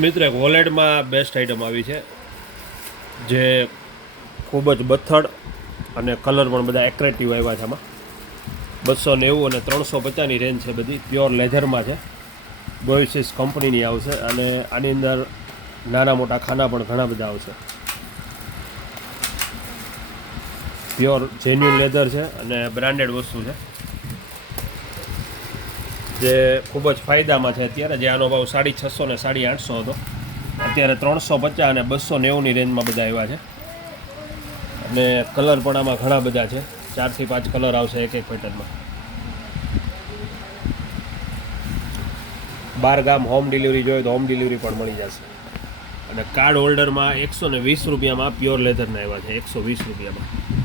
મિત્ર એક વોલેટમાં બેસ્ટ આઇટમ આવી છે જે ખૂબ જ બથડ અને કલર પણ બધા એક્રેટિવ આવ્યા છે. આમાં 290 અને 350ની રેન્જ છે. બધી પ્યોર લેધરમાં છે. બોયસીસ કંપનીની આવશે અને આની અંદર નાના મોટા ખાના પણ ઘણા બધા આવશે. પ્યોર જેન્યુઅન લેધર છે અને બ્રાન્ડેડ વસ્તુ છે જે ખૂબ જ ફાયદામાં છે અત્યારે. જે આનો ભાવ 650 ને 850 હતો, અત્યારે 350 અને 290ની રેન્જમાં બધા આવ્યા છે. અને કલર પણ આમાં ઘણા બધા છે. 4 થી 5 કલર આવશે એક પેટર્નમાં. 12 ગામ હોમ ડિલિવરી જોઈએ તો હોમ ડિલિવરી પણ મળી જશે. અને કાર્ડ હોલ્ડરમાં 120 રૂપિયામાં પ્યોર લેધરના આવ્યા છે. 120 રૂપિયામાં